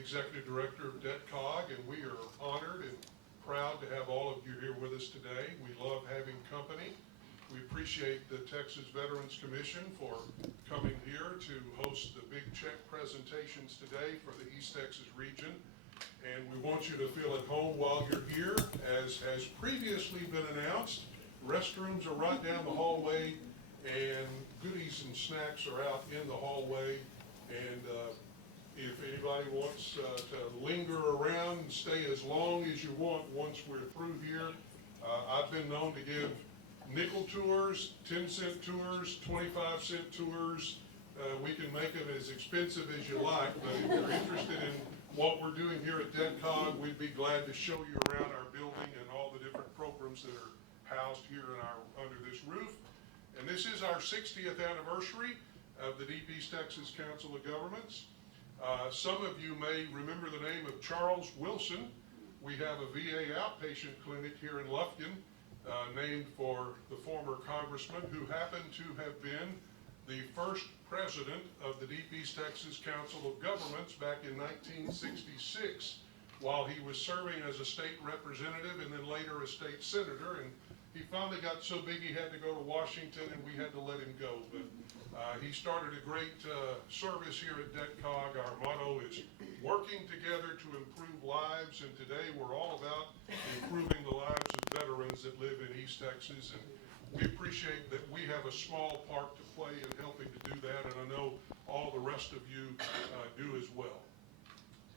Executive Director of DETCOG, and we are honored and proud to have all of you here with us today. We love having company. We appreciate the Texas Veterans Commission for coming here to host the big check presentations today for the East Texas region. And we want you to feel at home while you're here. As has previously been announced, restrooms are right down the hallway, and goodies and snacks are out in the hallway. And if anybody wants to linger around and stay as long as you want once we're through here, I've been known to give nickel tours, 10-cent tours, 25-cent tours. We can make it as expensive as you like, but if you're interested in what we're doing here at DETCOG, we'd be glad to show you around our building and all the different programs that are housed here in under this roof. And this is our 60th anniversary of the Deep East Texas Council of Governments. Some of you may remember the name of Charles Wilson. We have a VA outpatient clinic here in Lufkin, named for the former congressman who happened to have been the first president of the Deep East Texas Council of Governments back in 1966, while he was serving as a state representative and then later a state senator. And he finally got so big he had to go to Washington, and we had to let him go. But he started a great service here at DETCOG. Our motto is working together to improve lives, and today we're all about improving the lives of veterans that live in East Texas. And we appreciate that we have a small part to play in helping to do that, and I know all the rest of you do as well.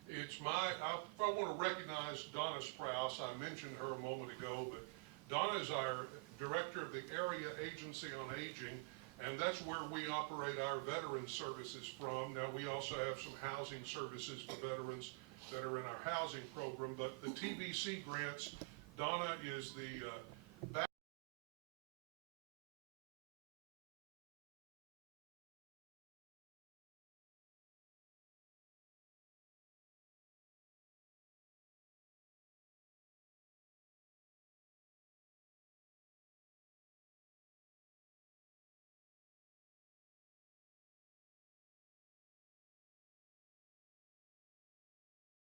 I want to recognize Donna Sprouse. I mentioned her a moment ago, but Donna is our director of the Area Agency on Aging, and that's where we operate our veterans services from. Now, we also have some housing services for veterans that are in our housing program, but the TVC grants, Donna is the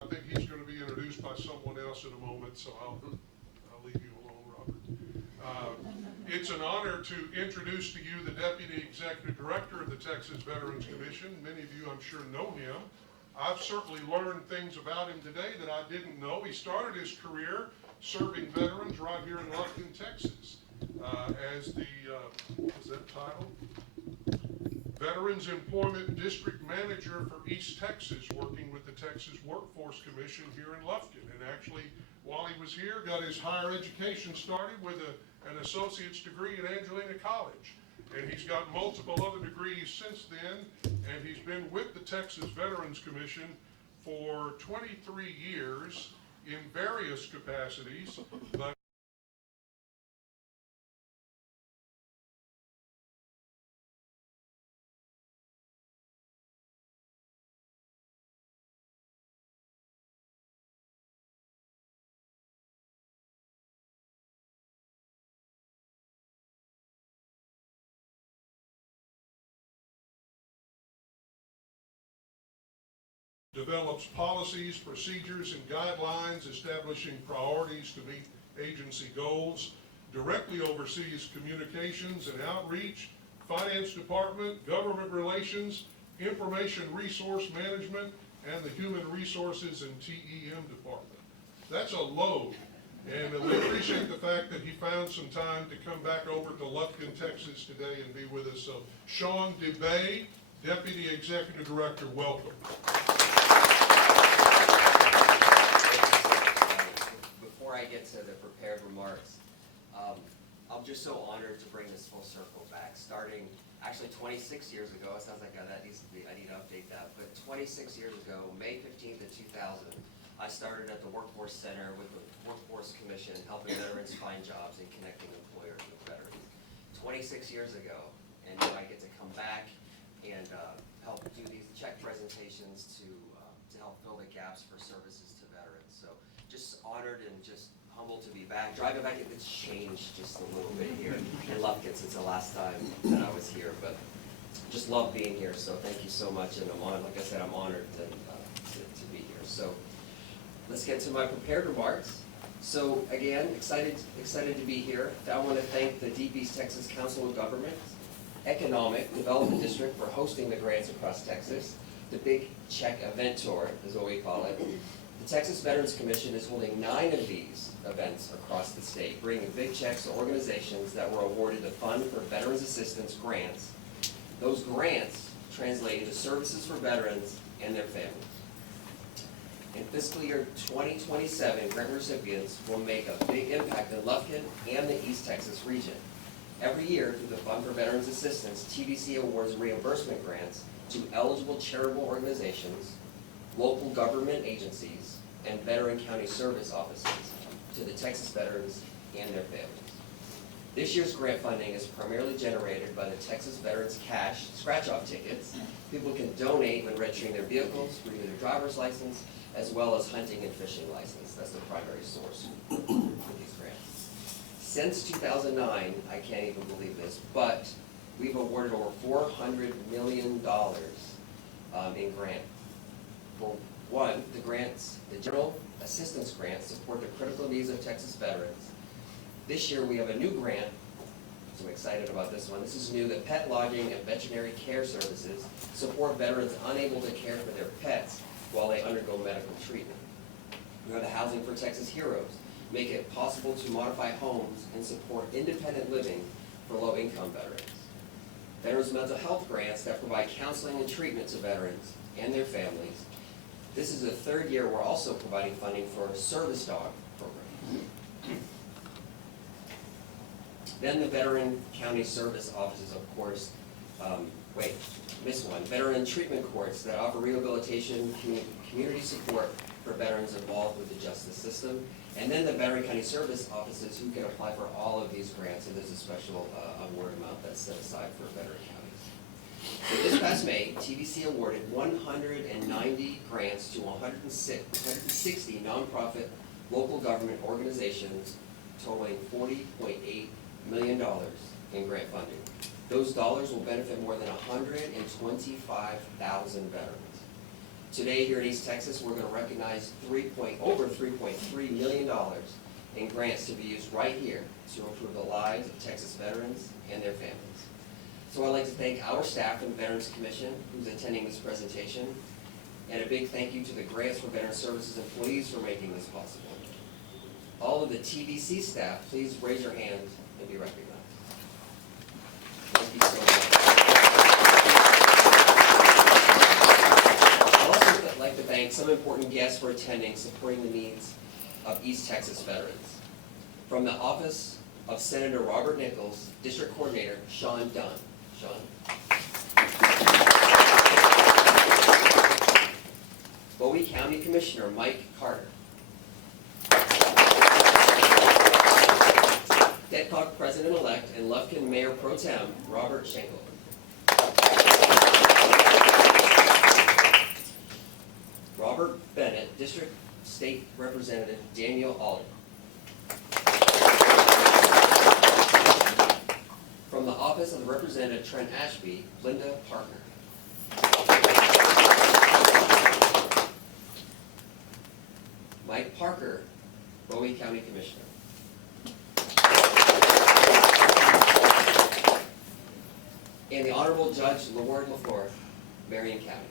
I think he's going to be introduced by someone else in a moment, so I'll leave you alone, Robert. It's an honor to introduce to you the Deputy Executive Director of the Texas Veterans Commission. Many of you, I'm sure, know him. I've certainly learned things about him today that I didn't know. He started his career serving veterans right here in Lufkin, Texas, as the, what was that title? Veterans Employment District Manager for East Texas, working with the Texas Workforce Commission here in Lufkin. And actually, while he was here, got his higher education started with an associate's degree at Angelina College. And he's got multiple other degrees since then, and he's been with the Texas Veterans Commission for 23 years in various capacities, but develops policies, procedures, and guidelines establishing priorities to meet agency goals, directly oversees communications and outreach, finance department, government relations, information resource management, and the human resources and TEM department. That's a load, and we appreciate the fact that he found some time to come back over to Lufkin, Texas today and be with us. So Sean DeBay, Deputy Executive Director, welcome. Before I get to the prepared remarks, I'm just so honored to bring this full circle back. Starting actually 26 years ago, it sounds like that needs to be, I need to update that, but 26 years ago, May 15th of 2000, I started at the Workforce Center with the Workforce Commission, helping veterans find jobs and connecting employers with veterans. 26 years ago, and now I get to come back and help do these check presentations to help fill the gaps for services to veterans. So just honored and just humbled to be back. Driving back, it's changed just a little bit here in Lufkin since the last time that I was here, but just love being here. So thank you so much, and I'm honored, like I said, I'm honored to be here. So let's get to my prepared remarks. So again, excited to be here. I want to thank the Deep East Texas Council of Governments, Economic Development District for hosting the grants across Texas. The Big Check Event Tour is what we call it. The Texas Veterans Commission is holding 9 of these events across the state, bringing big checks to organizations that were awarded the Fund for Veterans Assistance grants. Those grants translate into services for veterans and their families. In fiscal year 2027, grant recipients will make a big impact in Lufkin and the East Texas region. Every year, through the Fund for Veterans Assistance, TVC awards reimbursement grants to eligible charitable organizations, local government agencies, and veteran county service offices to the Texas veterans and their families. This year's grant funding is primarily generated by the Texas Veterans Cash scratch-off tickets. People can donate when registering their vehicles, renewing their driver's license, as well as hunting and fishing license. That's the primary source for these grants. Since 2009, I can't even believe this, but we've awarded over $400 million in grant. For one, the grants, the general assistance grants support the critical needs of Texas veterans. This year we have a new grant, so I'm excited about this one. This is new, the Pet Lodging and Veterinary Care Services support veterans unable to care for their pets while they undergo medical treatment. We have the Housing for Texas Heroes, make it possible to modify homes and support independent living for low-income veterans. Veterans Mental Health grants that provide counseling and treatment to veterans and their families. This is the 3rd year we're also providing funding for a service dog program. Then the Veteran County Service Offices, of course, missed one. Veteran Treatment Courts that offer rehabilitation, community support for veterans involved with the justice system. And then the Veteran County Service Offices who can apply for all of these grants, and there's a special award amount that's set aside for veteran counties. So this past May, TVC awarded 190 grants to 160 nonprofit local government organizations totaling $40.8 million in grant funding. Those dollars will benefit more than 125,000 veterans. Today here in East Texas, we're going to recognize over $3.3 million in grants to be used right here to improve the lives of Texas veterans and their families. So I'd like to thank our staff and the Veterans Commission who's attending this presentation, and a big thank you to the Grants for Veteran Services employees for making this possible. All of the TVC staff, please raise your hand and be recognized. Thank you so much. I'd also like to thank some important guests for attending, supporting the needs of East Texas veterans. From the Office of Senator Robert Nichols, District Coordinator Sean Dunn. Sean. Bowie County Commissioner Mike Carter. Deadcock President-elect and Lufkin Mayor Pro Tem Robert Schenkel. Robert Bennett, District State Representative Daniel Alder. From the Office of Representative Trent Ashby, Linda Parker. Mike Parker, Bowie County Commissioner. And the Honorable Judge Lord LaFleur, Marion County.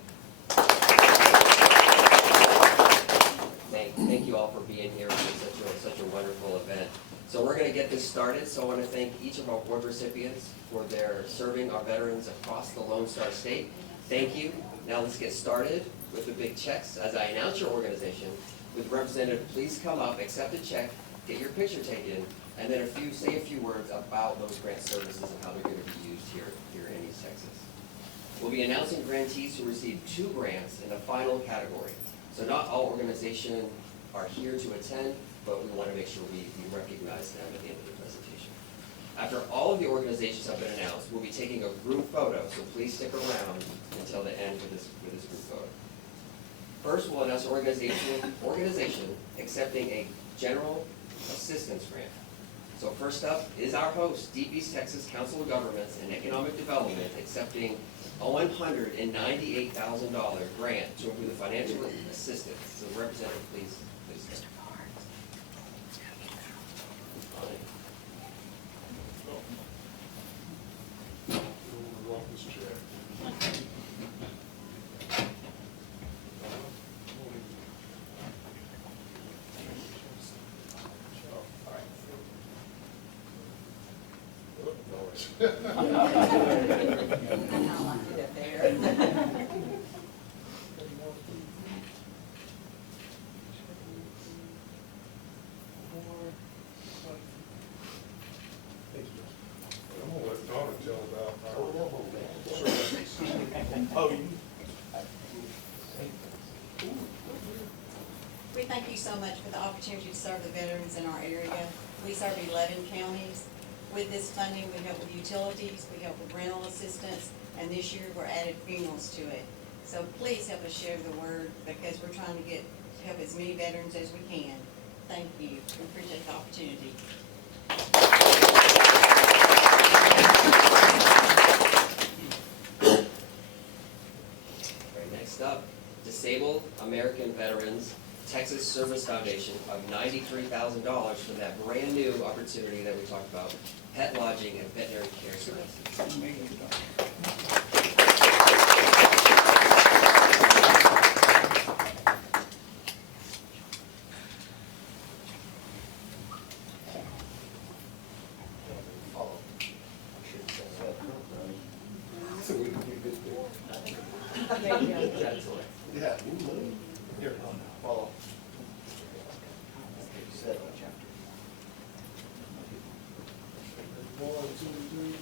Thank you all for being here for such a wonderful event. So we're going to get this started. So I want to thank each of our award recipients for their serving our veterans across the Lone Star State. Thank you. Now let's get started with the big checks. As I announce your organization, with representative, please come up, accept a check, get your picture taken, and then say a few words about those grant services and how they're going to be used here in East Texas. We'll be announcing grantees who received 2 grants in the final category. So not all organizations are here to attend, but we want to make sure we recognize them at the end of the presentation. After all of the organizations have been announced, we'll be taking a group photo, so please stick around until the end for this group photo. First, we'll announce an organization accepting a general assistance grant. So first up is our host, Deep East Texas Council of Governments and Economic Development, accepting a $198,000 grant to improve the financial assistance. So Representative, please step. I'm gonna let Donna tell about our We thank you so much for the opportunity to serve the veterans in our area. We serve 11 counties. With this funding, we help with utilities, we help with rental assistance, and this year we're added funerals to it. So please help us share the word, because we're trying to help as many veterans as we can. Thank you. We appreciate the opportunity. All right, next up, Disabled American Veterans Texas Service Foundation of $93,000 for that brand new opportunity that we talked about, pet lodging and veterinary care services. Yeah. Here, follow. Set. One, two, three.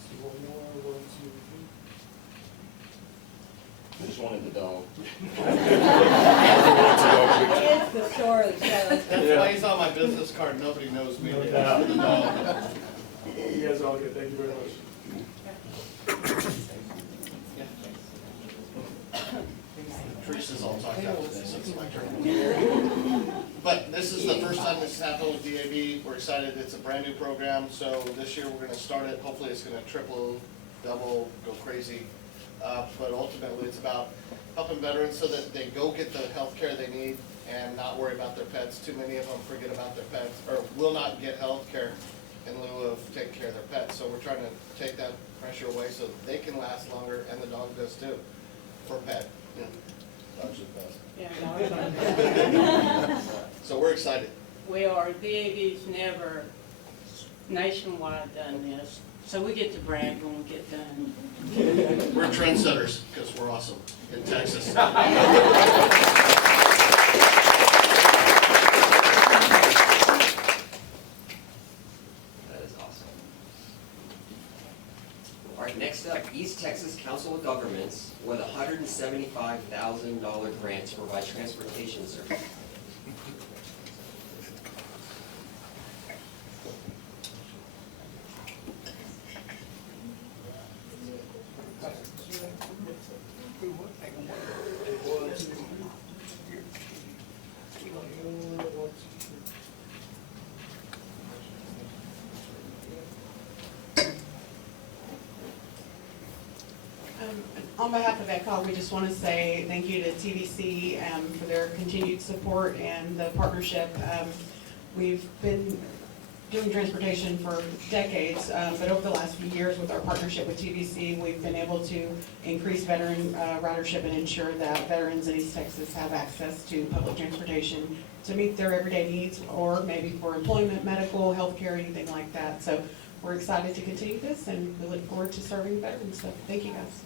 See one more, 1, 2, 3. I just wanted the dog. It's the story, so. That's why he's on my business card, nobody knows me. No They doubt. know the dog. You guys are all good, thank you very much. Teresa's all talked out today, so it's my turn. But this is the first time this has happened with DAV. We're excited. It's a brand new program, so this year we're gonna start it. Hopefully it's gonna triple, double, go crazy. But ultimately, it's about helping veterans so that they go get the health care they need and not worry about their pets. Too many of them forget about their pets, or will not get health care in lieu of taking care of their pets. So we're trying to take that pressure away so that they can last longer, and the dog does too, for pet. You know, dogs are best. Yeah, So we're excited. we are, DAV's never nationwide done this, so we get to brag when we get done. We're trendsetters because we're awesome in Texas. That is awesome. All right, next up, East Texas Council of Governments with a $175,000 grant to provide transportation service. On behalf of ECHO, we just want to say thank you to TVC for their continued support and the partnership. We've been doing transportation for decades, but over the last few years with our partnership with TVC, we've been able to increase veteran ridership and ensure that veterans in East Texas have access to public transportation to meet their everyday needs, or maybe for employment, medical, healthcare, anything like that. So we're excited to continue this, and we look forward to serving veterans. So thank you, guys.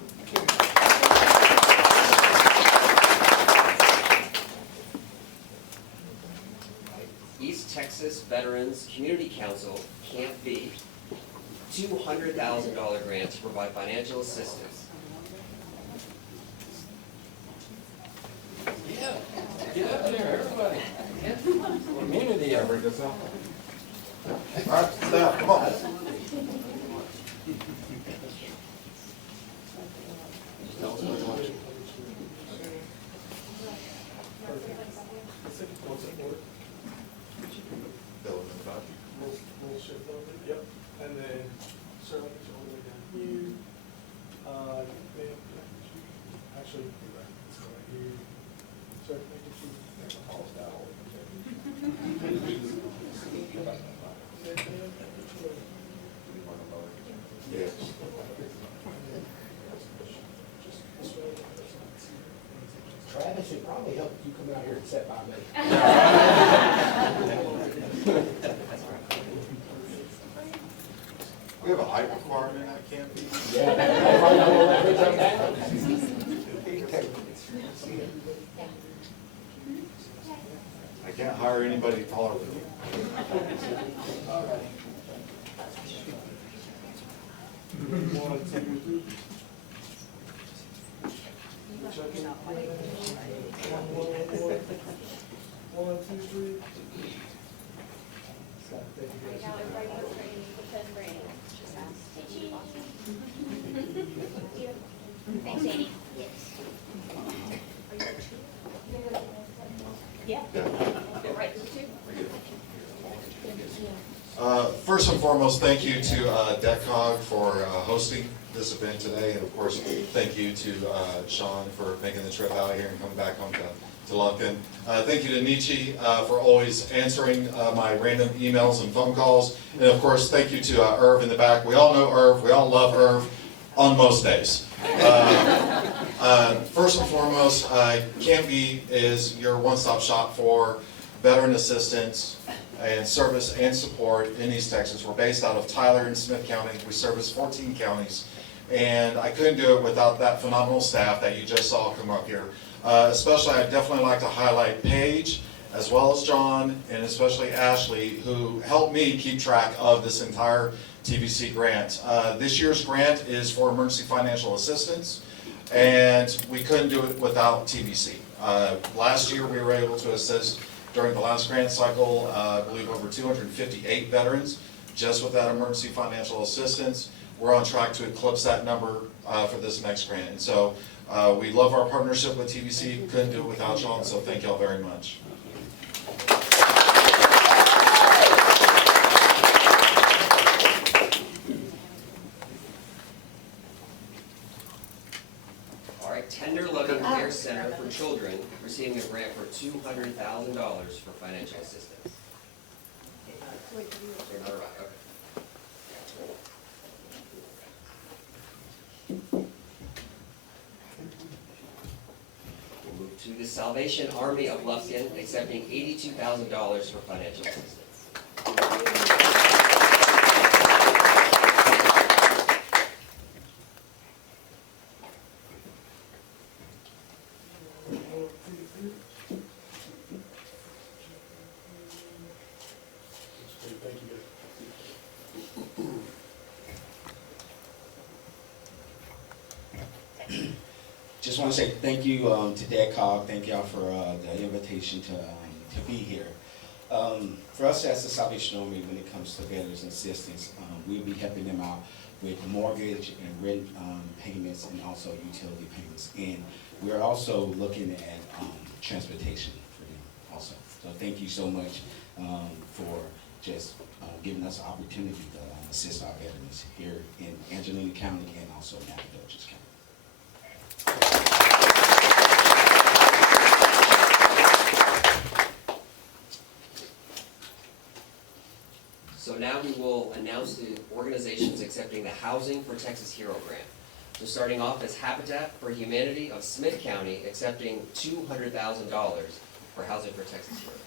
East Texas Veterans Community Council, Camp B, $200,000 grant to provide financial assistance. Yeah, get up there, everybody. Community effort. All right, staff, come on. Yes. Travis, it probably helped you come out here and sit by me. We have a height requirement that can't be. Yeah. Everybody know where that jump down? I can't hire anybody taller than me. Thanks, Amy. Yeah. Right, two. First and foremost, thank you to DECCOG for hosting this event today, and of course, thank you to Sean for making the trip out here and coming back home to Lumpkin. Thank you to Nietzsche for always answering my random emails and phone calls, and of course, thank you to Irv in the back. We all know Irv, we all love Irv on most days. First and foremost, Canby is your one-stop shop for veteran assistance and service and support in East Texas. We're based out of Tyler and Smith County. We service 14 counties. And I couldn't do it without that phenomenal staff that you just saw come up here. Especially, I'd definitely like to highlight Paige, as well as John, and especially Ashley, who helped me keep track of this entire TVC grant. This year's grant is for emergency financial assistance, and we couldn't do it without TVC. Last year, we were able to assist during the last grant cycle, I believe over 258 veterans, just with that emergency financial assistance. We're on track to eclipse that number for this next grant. And so we love our partnership with TVC. Couldn't do it without y'all, so thank y'all very much. All right, Tender Loving Care Center for Children receiving a grant for $200,000 for financial assistance. All right, okay. We'll move to the Salvation Army of Lufkin accepting $82,000 for financial assistance. Just want to say thank you to DECCOG. Thank y'all for the invitation to be here. For us as the Salvation Army, when it comes to veterans assistance, we'll be helping them out with mortgage and rent payments and also utility payments. And we're also looking at transportation for them also. So thank you so much for just giving us the opportunity to assist our veterans here in Angelina County and also Nacogdoches County. So now we will announce the organizations accepting the Housing for Texas Hero Grant. So starting off as Habitat for Humanity of Smith County accepting $200,000 for Housing for Texas Heroes.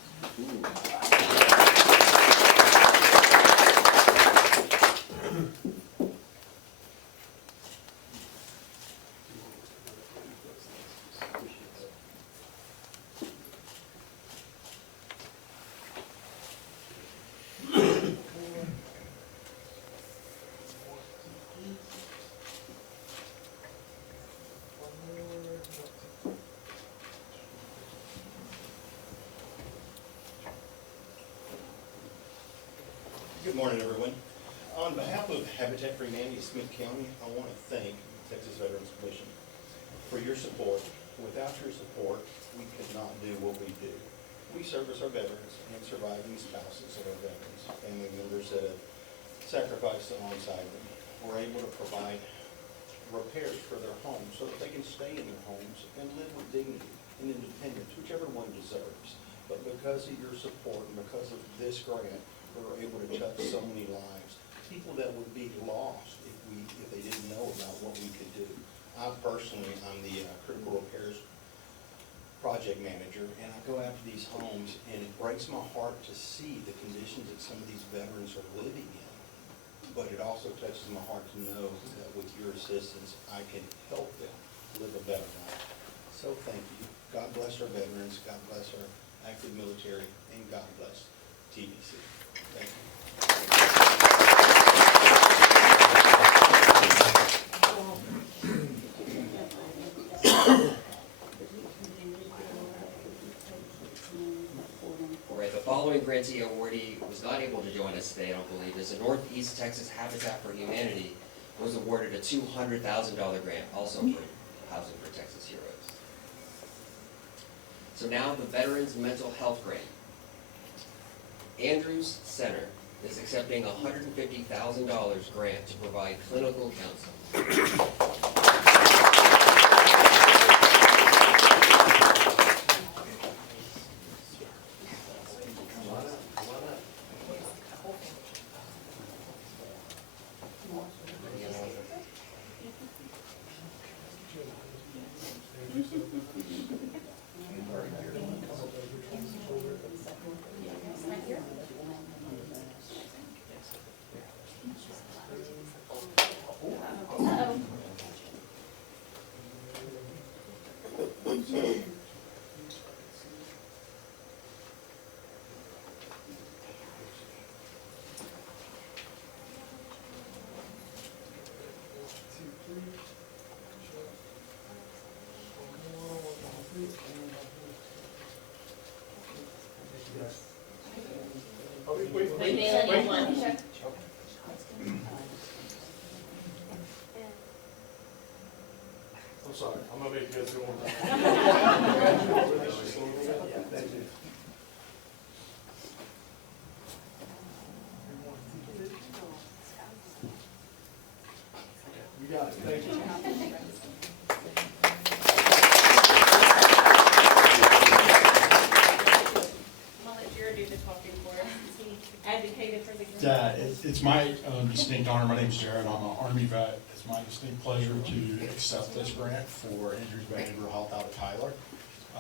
Good morning, everyone. On behalf of Habitat for Humanity of Smith County, I want to thank the Texas Veterans Commission for your support. Without your support, we could not do what we do. We service our veterans and surviving spouses of our veterans, family members that have sacrificed alongside them. We're able to provide repairs for their homes so that they can stay in their homes and live with dignity and independence, whichever one deserves. But because of your support and because of this grant, we're able to touch so many lives, people that would be lost if they didn't know about what we could do. I'm the critical repairs project manager, and I go after these homes, and it breaks my heart to see the conditions that some of these veterans are living in. But it also touches my heart to know that with your assistance, I can help them live a better life. So thank you. God bless our veterans, God bless our active military, and God bless TBC. Thank you. All right, the following grantee awardee was not able to join us today, I don't believe, is the Northeast Texas Habitat for Humanity was awarded a $200,000 grant, also for Housing for Texas Heroes. So now the Veterans Mental Health Grant. Andrews Center is accepting a $150,000 grant to provide clinical counseling. I'm sorry, I'm gonna make you guys go on. You got it, thank you. I'll let Jared do the talking for us, since he advocated for the grant. It's my distinct honor, my name's Jared, I'm an Army vet. It's my distinct pleasure to accept this grant for Andrews Behavioral Health out of Tyler.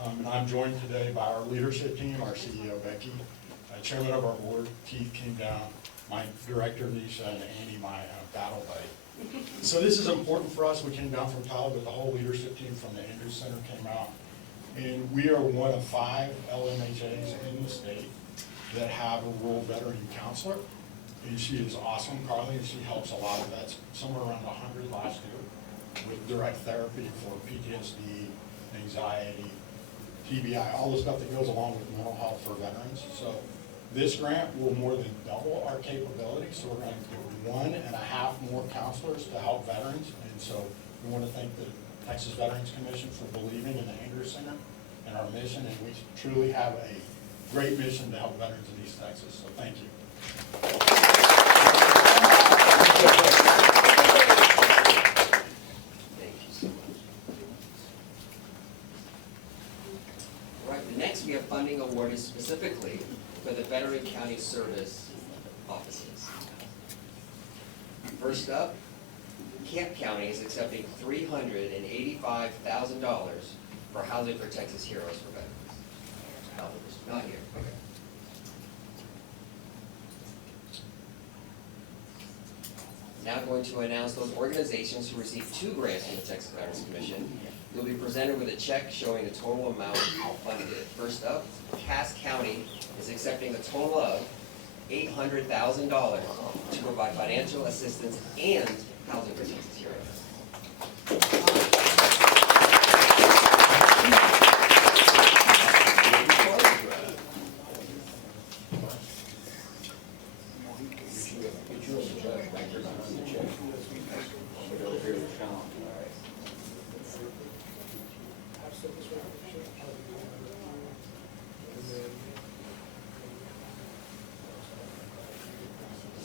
And I'm joined today by our leadership team, our CEO Becky, chairman of our board, Keith came down, my director Nisha, and Andy, my battle buddy. So this is important for us. We came down from Tyler, but the whole leadership team from the Andrews Center came out. And we are one of 5 LMHAs in the state that have a rural veteran counselor. And she is awesome, Carly, and she helps a lot of vets, somewhere around 100 last year, with direct therapy for PTSD, anxiety, TBI, all the stuff that goes along with mental health for veterans. So this grant will more than double our capabilities, so we're going to do 1.5 more counselors to help veterans. And so we want to thank the Texas Veterans Commission for believing in the Andrews Center and our mission, and we truly have a great mission to help veterans in East Texas, so thank you. Thank you so much. All right, next we have funding awarded specifically for the Veteran County Service offices. First up, Camp County is accepting $385,000 for Housing for Texas Heroes for veterans. Not here, okay. Now going to announce those organizations who received 2 grants from the Texas Veterans Commission. You'll be presented with a check showing the total amount funded. First up, Cass County is accepting a total of $800,000 to provide financial assistance and housing for Texas Heroes.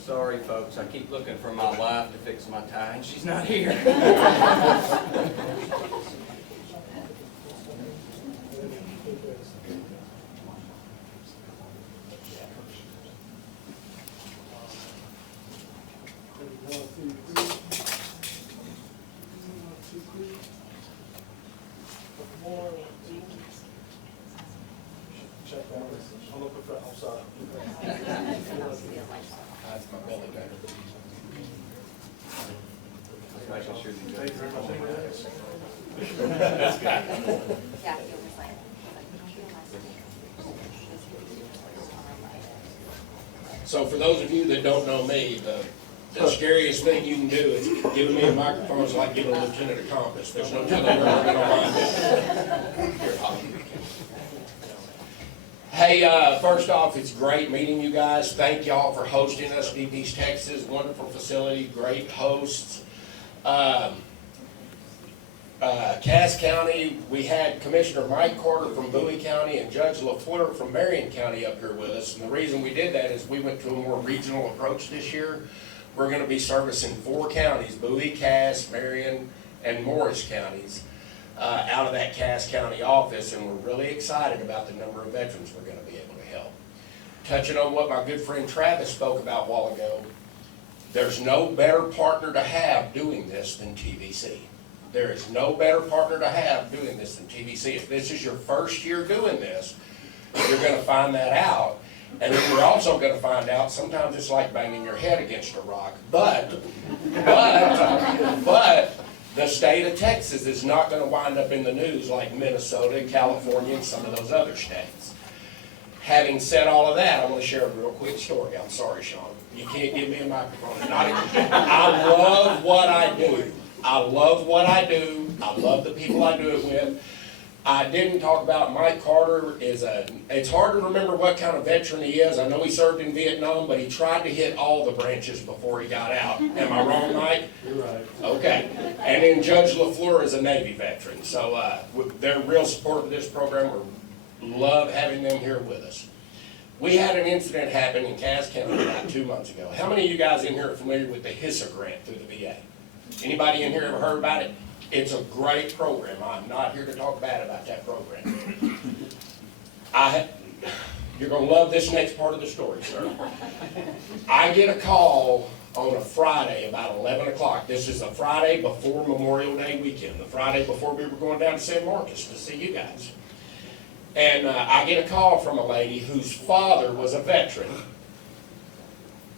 Sorry, folks, I keep looking for my wife to fix my tie, and she's not here. Check that. I'm looking for, I'm sorry. That's my belly button. Making sure you Thank you very much. Yeah, you'll be fine. So for those of you that don't know me, the scariest thing you can do is giving me a microphone is like giving a lieutenant a compass. There's no telling where I'm gonna wind up. Here, Holly. Hey, first off, it's great meeting you guys. Thank y'all for hosting us, Deep East Texas, wonderful facility, great hosts. Cass County, we had Commissioner Mike Carter from Bowie County and Judge LaFleur from Marion County up here with us. And the reason we did that is we went to a more regional approach this year. We're gonna be servicing 4 counties, Bowie, Cass, Marion, and Morris counties, out of that Cass County office. And we're really excited about the number of veterans we're gonna be able to help. Touching on what my good friend Travis spoke about a while ago, there's no better partner to have doing this than TVC. There is no better partner to have doing this than TVC. If this is your first year doing this, you're gonna find that out. And then you're also gonna find out, sometimes it's like banging your head against a rock, but the state of Texas is not gonna wind up in the news like Minnesota, California, and some of those other states. Having said all of that, I wanna share a real quick story. I'm sorry, Sean. You can't give me a microphone. I love what I do. I love what I do. I love the people I do it with. I didn't talk about Mike Carter. It's hard to remember what kind of veteran he is. I know he served in Vietnam, but he tried to hit all the branches before he got out. Am I wrong, Mike? You're right. Okay. And then Judge LaFleur is a Navy veteran. So they're real supportive of this program. We love having them here with us. We had an incident happen in Cass County about 2 months ago. How many of you guys in here are familiar with the HISA grant through the VA? Anybody in here ever heard about it? It's a great program. I'm not here to talk bad about that program. You're gonna love this next part of the story, sir. I get a call on a Friday about 11 o'clock. This is a Friday before Memorial Day weekend, the Friday before we were going down to San Marcos to see you guys. And I get a call from a lady whose father was a veteran,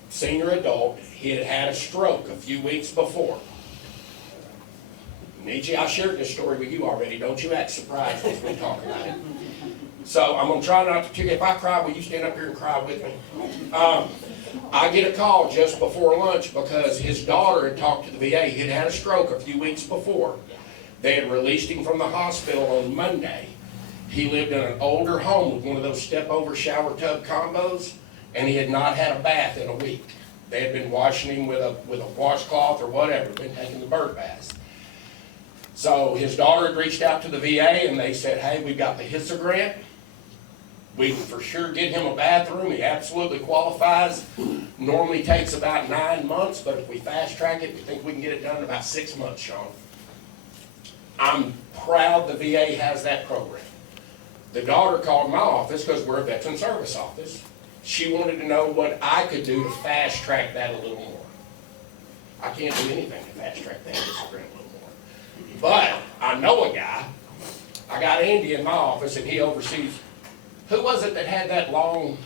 senior adult. He had had a stroke a few weeks before. Nietzsche, I shared this story with you already. Don't you act surprised as we talk about it. So I'm going to try not to, if I cry, will you stand up here and cry with me? I get a call just before lunch because his daughter had talked to the VA. He had had a stroke a few weeks before. They had released him from the hospital on Monday. He lived in an older home with one of those step-over shower tub combos, and he had not had a bath in a week. They had been washing him with a washcloth or whatever, been taking the bird baths. So his daughter had reached out to the VA and they said, hey, we've got the HISA grant. We can for sure get him a bathroom. He absolutely qualifies. Normally takes about 9 months, but if we fast track it, we think we can get it done in about 6 months, Sean. I'm proud the VA has that program. The daughter called my office because we're a veteran service office. She wanted to know what I could do to fast track that a little more. I can't do anything to fast track that HISA grant. But I know a guy. I got Andy in my office and he oversees, who was it that had that long,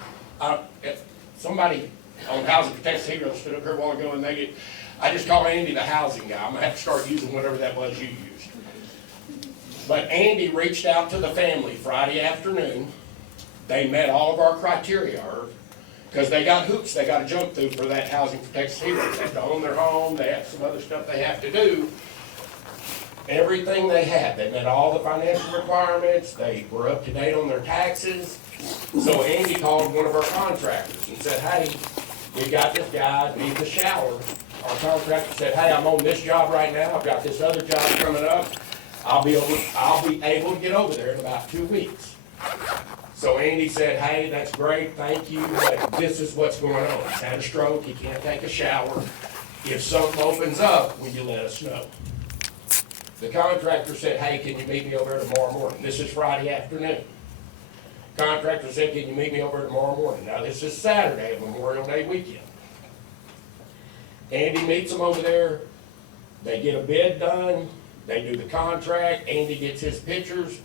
somebody on Housing for Texas Heroes stood up here a while ago and I just called Andy the housing guy. I'm gonna have to start using whatever that was you used. But Andy reached out to the family Friday afternoon. They met all of our criteria, because they got hoops they gotta jump through for that Housing for Texas Heroes. They have to own their home, they have some other stuff they have to do. Everything they had, they met all the financial requirements, they were up to date on their taxes. So Andy called one of our contractors and said, hey, we got this guy needs a shower. Our contractor said, hey, I'm on this job right now, I've got this other job coming up. I'll be able to get over there in about 2 weeks. So Andy said, hey, that's great, thank you, but this is what's going on. He's had a stroke, he can't take a shower. If something opens up, will you let us know? The contractor said, hey, can you meet me over there tomorrow morning? This is Friday afternoon. Contractor said, can you meet me over there tomorrow morning? Now, this is Saturday, Memorial Day weekend. Andy meets them over there, they get a bid done, they do the contract, Andy gets his pictures.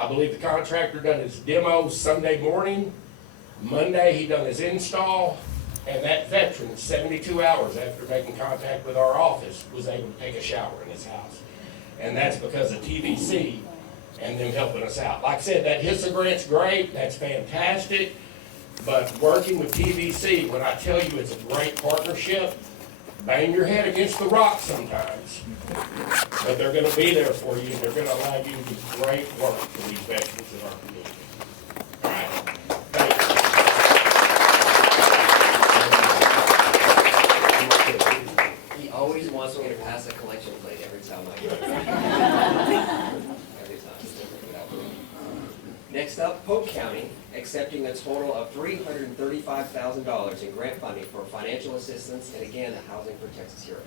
I believe the contractor done his demo Sunday morning. Monday, he done his install, and that veteran, 72 hours after making contact with our office, was able to take a shower in his house. And that's because of TVC and them helping us out. Like I said, that HISA grant's great, that's fantastic, but working with TVC, when I tell you it's a great partnership, bang your head against the rock sometimes. But they're gonna be there for you, and they're gonna allow you to do great work for these veterans in our community. All right, thanks. He always wants me to pass a collection plate every time I go. Every time. Next up, Polk County, accepting a total of $335,000 in grant funding for financial assistance and again, Housing for Texas Heroes.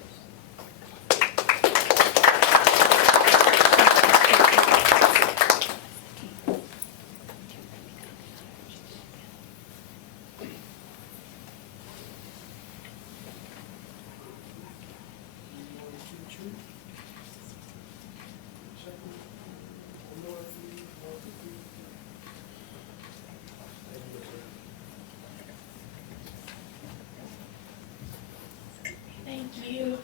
Thank you.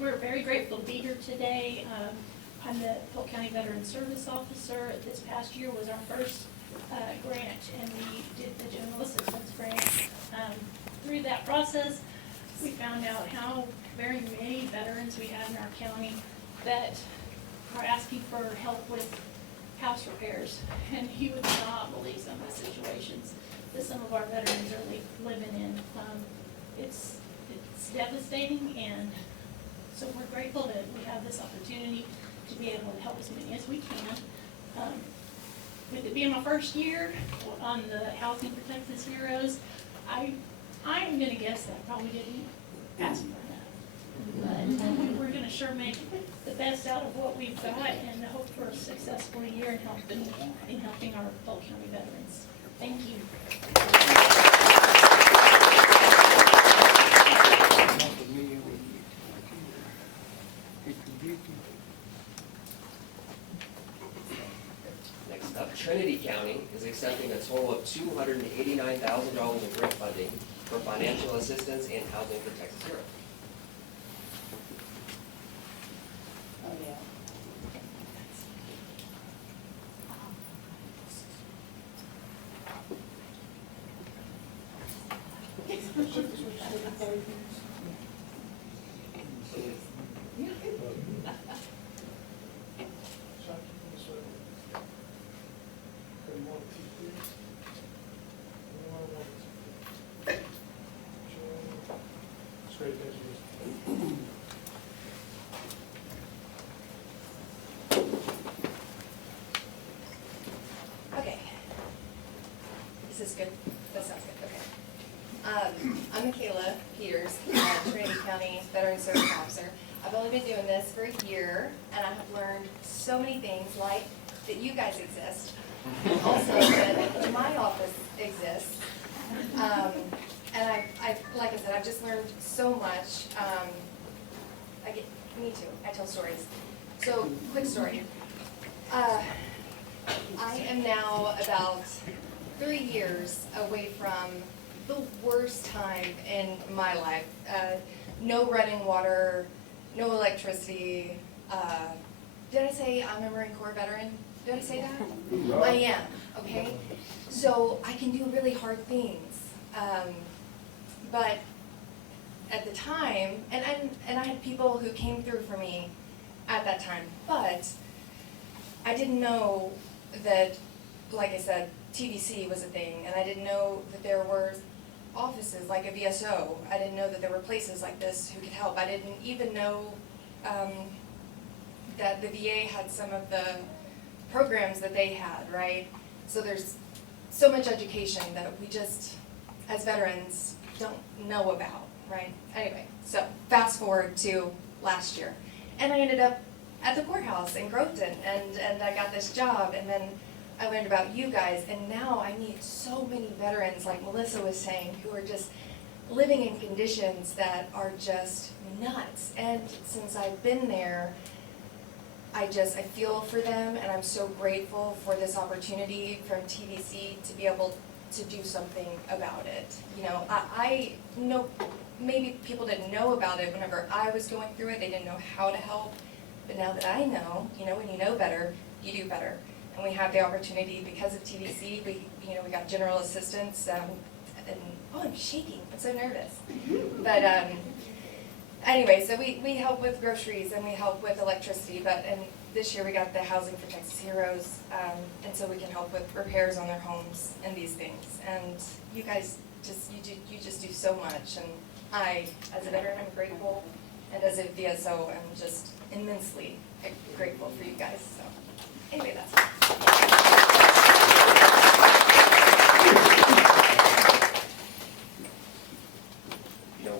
We're very grateful to be here today. I'm the Polk County Veteran Service Officer. This past year was our first grant, and we did the general assistance grant. Through that process, we found out how very many veterans we have in our county that are asking for help with house repairs. And you would not believe some of the situations that some of our veterans are living in. It's devastating, and so we're grateful that we have this opportunity to be able to help as many as we can. With it being my first year on the Housing for Texas Heroes, I'm gonna guess that I probably didn't ask for that. But we're gonna sure make the best out of what we've got and hope for a successful year in helping our Polk County veterans. Thank you. Next up, Trinity County is accepting a total of $289,000 in grant funding for financial assistance and Housing for Texas Heroes. Oh, yeah. Okay. This is good? That sounds good, okay. I'm Michaela Peters, Trinity County Veteran Service Officer. I've only been doing this for a year, and I have learned so many things, like that you guys exist, also that my office exists. And like I said, I've just learned so much. Me too, I tell stories. So, quick story. I am now about 3 years away from the worst time in my life. No running water, no electricity. Did I say I'm a Marine Corps veteran? Did I say that? I am, okay? So I can do really hard things. But at the time, and I had people who came through for me at that time, but I didn't know that, like I said, TVC was a thing, and I didn't know that there were offices like a VSO. I didn't know that there were places like this who could help. I didn't even know that the VA had some of the programs that they had, right? So there's so much education that we just, as veterans, don't know about, right? Anyway, so fast forward to last year. And I ended up at the courthouse in Groveton, and I got this job, and then I learned about you guys, and now I meet so many veterans, like Melissa was saying, who are just living in conditions that are just nuts. And since I've been there, I feel for them, and I'm so grateful for this opportunity from TVC to be able to do something about it. You know, I know maybe people didn't know about it whenever I was going through it, they didn't know how to help, but now that I know, you know, when you know better, you do better. And we have the opportunity because of TVC, we got general assistance, and oh, I'm shaking, I'm so nervous. But anyway, so we help with groceries and we help with electricity, and this year we got the Housing for Texas Heroes, and so we can help with repairs on their homes and these things. And you guys you just do so much, and I, as a veteran, I'm grateful, and as a VSO, I'm just immensely grateful for you guys. So anyway, that's it. You know,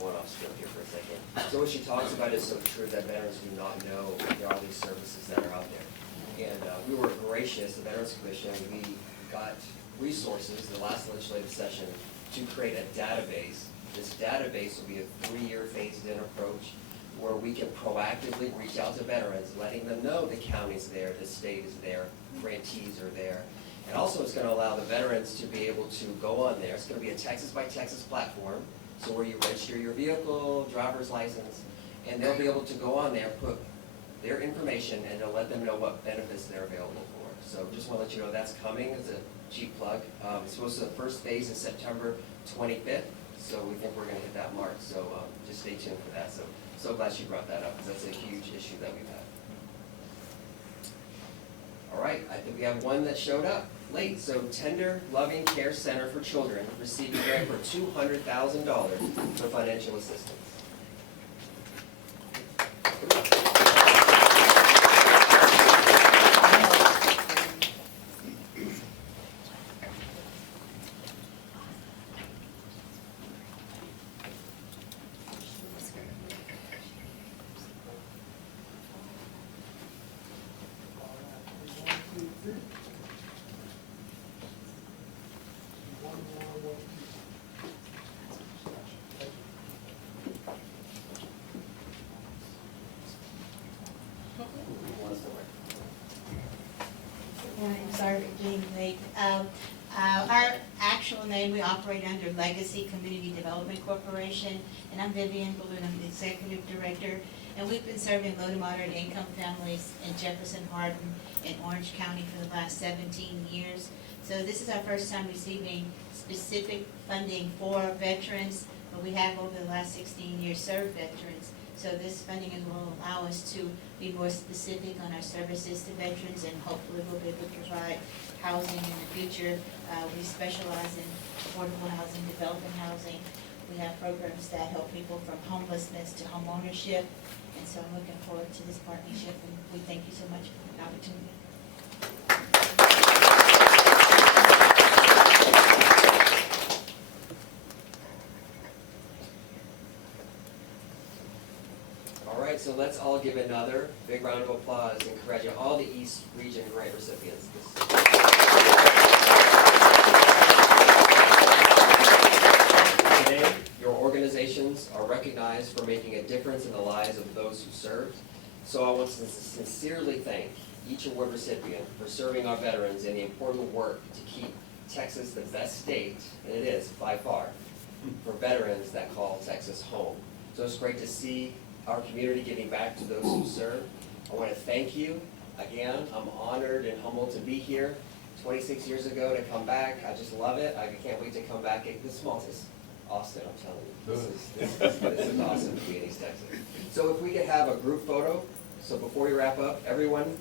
going off script here for a second. So what she talks about is so true, that veterans do not know there are all these services that are out there. And we were gracious, the Veterans Commission, we got resources the last legislative session to create a database. This database will be a 3-year phased-in approach where we can proactively reach out to veterans, letting them know the county's there, the state is there, grantees are there. And also it's going to allow the veterans to be able to go on there. It's going to be a Texas by Texas platform, so where you register your vehicle, driver's license, and they'll be able to go on there, put their information, and they'll let them know what benefits they're available for. So just want to let you know that's coming. It's a cheap plug. It's supposed to, the first phase is September 25th, so we think we're going to hit that mark. So just stay tuned for that. So glad she brought that up, because that's a huge issue that we've had. All right, I think we have one that showed up late. So Tender Loving Care Center for Children received a grant for $200,000 for financial assistance. Sorry for being late. Our actual name, we operate under Legacy Community Development Corporation, and I'm Vivian Balloon, I'm the Executive Director, and we've been serving low to moderate income families in Jefferson, Hardin, and Orange County for the last 17 years. So this is our first time receiving specific funding for veterans, but we have over the last 16 years served veterans. So this funding will allow us to be more specific on our services to veterans, and hopefully we'll be able to provide housing in the future. We specialize in affordable housing, development housing. We have programs that help people from homelessness to home ownership. And so I'm looking forward to this partnership, and we thank you so much for the opportunity. So let's all give another big round of applause and congratulate all the East Region grant recipients. Today, your organizations are recognized for making a difference in the lives of those who served. So I want to sincerely thank each award recipient for serving our veterans in the important work to keep Texas the best state, and it is by far, for veterans that call Texas home. So it's great to see our community giving back to those who serve. I want to thank you again. I'm honored and humbled to be here 26 years ago to come back. I just love it. I can't wait to come back. This small is Austin, I'm telling you. This is awesome to be in East Texas. So if we could have a group photo. So before we wrap up, everyone,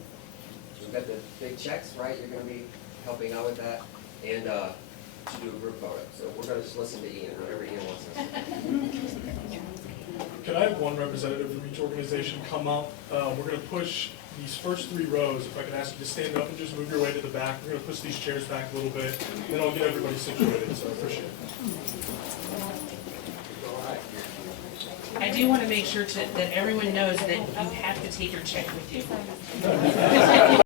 we've got the big checks, right? You're going to be helping out with that. And to do a group photo. So we're going to just listen to Ian, whatever Ian wants to say. Can I have one representative from each organization come up? We're going to push these first 3 rows, if I could ask you to stand up and just move your way to the back. We're gonna push these chairs back a little bit, then I'll get everybody situated, so I appreciate it. I do want to make sure that everyone knows that you have to take your check with you.